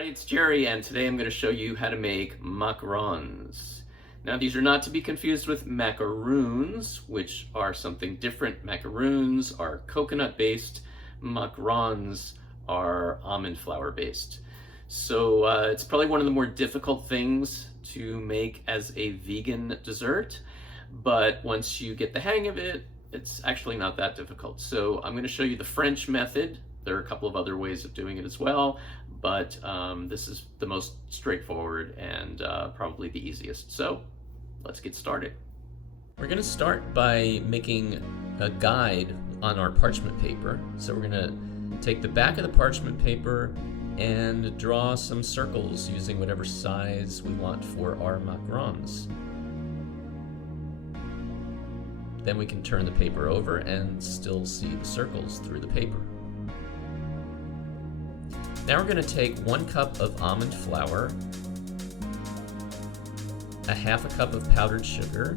everybody, it's Jerry, and today I'm going to show you how to make macarons. Now, these are not to be confused with macaroons, which are something different. Macaroons are coconut-based, macarons are almond flour-based. So it's probably one of the more difficult things to make as a vegan dessert, but once you get the hang of it, it's actually not that difficult. So I'm going to show you the French method. There are a couple of other ways of doing it as well, but this is the most straightforward and probably the easiest. So let's get started. We're going to start by making a guide on our parchment paper. So we're going to take the back of the parchment paper and draw some circles using whatever size we want for our macarons. Then we can turn the paper over and still see the circles through the paper. Now we're going to take 1 cup of almond flour, a half a cup of powdered sugar,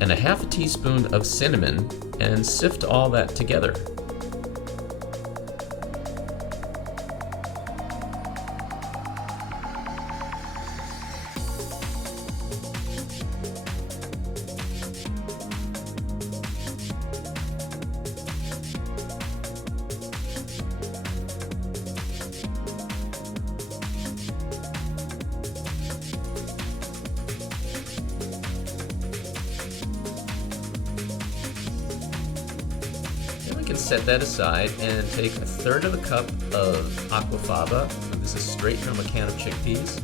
and a half a teaspoon of cinnamon, and sift all that together. Can set that aside and take 1/3 of a cup of aquafaba. This is straight from a can of chickpeas.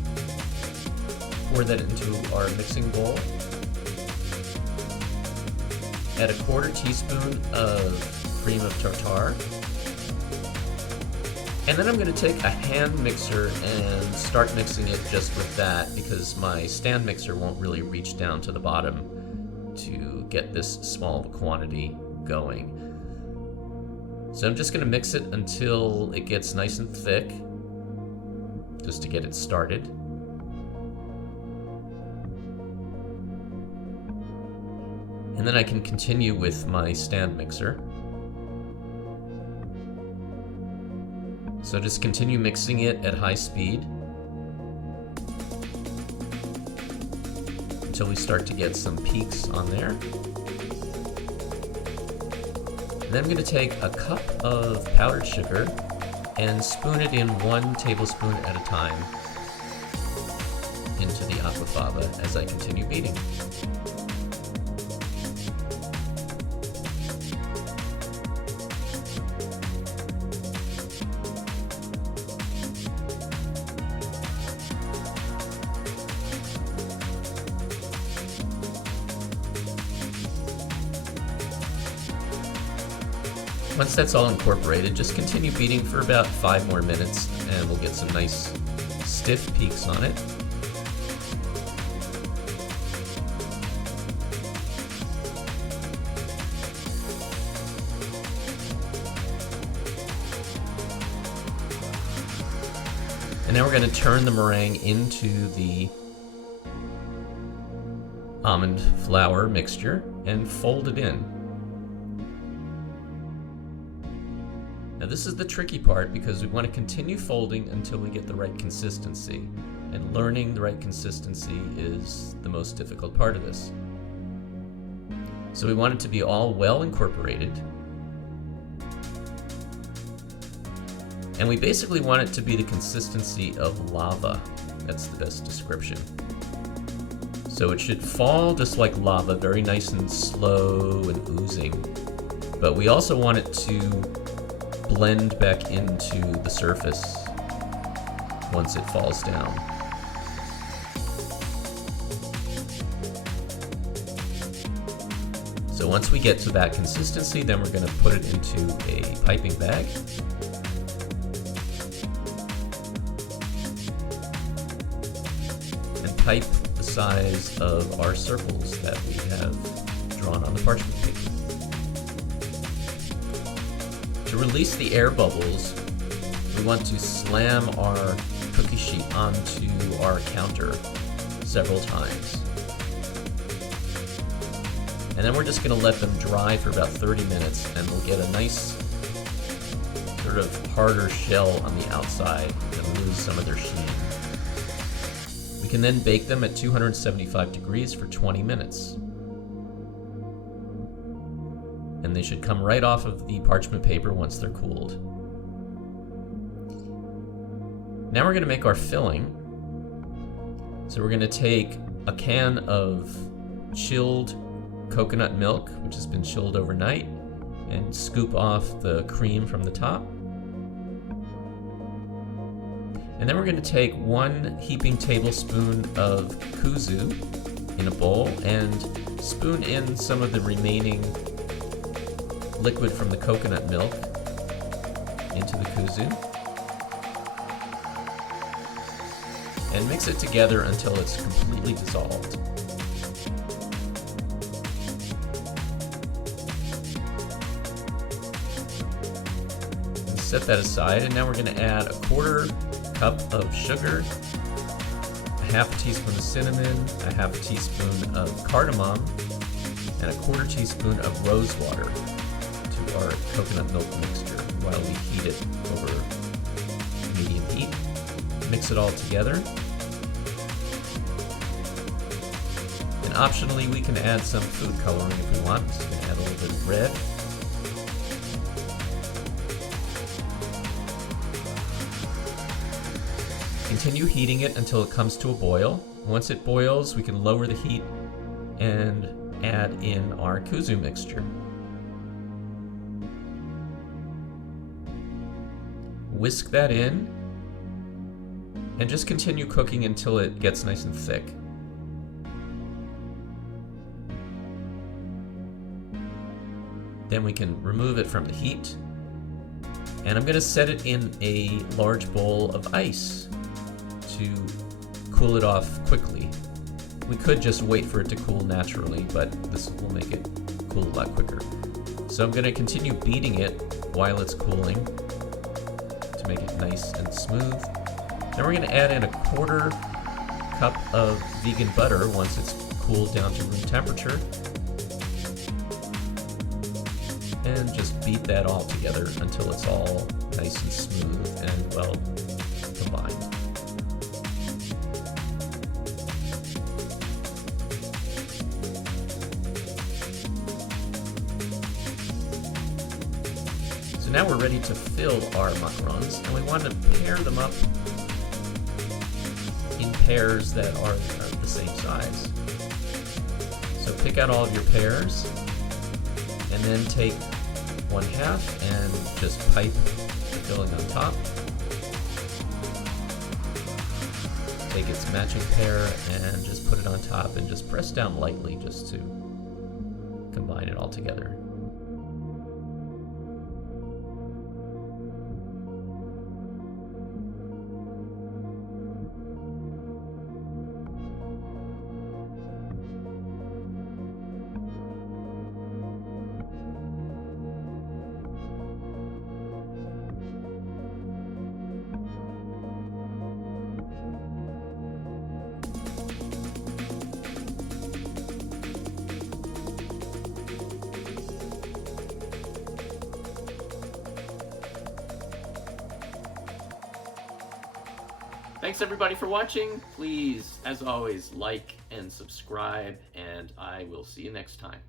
Pour that into our mixing bowl. Add a 1/4 teaspoon of cream of tartar. And then I'm going to take a hand mixer and start mixing it just with that, because my stand mixer won't really reach down to the bottom to get this small of a quantity going. So I'm just going to mix it until it gets nice and thick, just to get it started. And then I can continue with my stand mixer. So just continue mixing it at high speed until we start to get some peaks on there. Then I'm going to take a cup of powdered sugar and spoon it in 1 tablespoon at a time into the aquafaba as I continue beating. Once that's all incorporated, just continue beating for about 5 more minutes and we'll get some nice stiff peaks on it. And now we're going to turn the meringue into the almond flour mixture and fold it in. Now this is the tricky part, because we want to continue folding until we get the right consistency, and learning the right consistency is the most difficult part of this. So we want it to be all well incorporated, and we basically want it to be the consistency of lava. That's the best description. So it should fall just like lava, very nice and slow and oozing, but we also want it to blend back into the surface once it falls down. So once we get to that consistency, then we're going to put it into a piping bag. And pipe the size of our circles that we have drawn on the parchment paper. To release the air bubbles, we want to slam our cookie sheet onto our counter several times. And then we're just going to let them dry for about 30 minutes, and we'll get a nice sort of harder shell on the outside and lose some of their sheen. We can then bake them at 275 degrees for 20 minutes. And they should come right off of the parchment paper once they're cooled. Now we're going to make our filling. So we're going to take a can of chilled coconut milk, which has been chilled overnight, and scoop off the cream from the top. And then we're going to take 1 heaping tablespoon of kuzu in a bowl and spoon in some of the remaining liquid from the coconut milk into the kuzu. And mix it together until it's completely dissolved. And set that aside, and now we're going to add a 1/4 cup of sugar, a 1/2 teaspoon of cinnamon, a 1/2 teaspoon of cardamom, and a 1/4 teaspoon of rose water to our coconut milk mixture while we heat it over medium heat. Mix it all together. And optionally, we can add some food coloring if we want. So we can add a little bit of red. Continue heating it until it comes to a boil. Once it boils, we can lower the heat and add in our kuzu mixture. Whisk that in and just continue cooking until it gets nice and thick. Then we can remove it from the heat, and I'm going to set it in a large bowl of ice to cool it off quickly. We could just wait for it to cool naturally, but this will make it cool a lot quicker. So I'm going to continue beating it while it's cooling to make it nice and smooth. Then we're going to add in a 1/4 cup of vegan butter once it's cooled down to room temperature. And just beat that all together until it's all nice and smooth and well combined. So now we're ready to fill our macarons, and we want to pair them up in pairs that are the same size. So pick out all of your pairs, and then take 1/2 and just pipe the filling on top. Take its matching pair and just put it on top and just press down lightly just to combine it all together. Thanks everybody for watching. Please, as always, like and subscribe, and I will see you next time.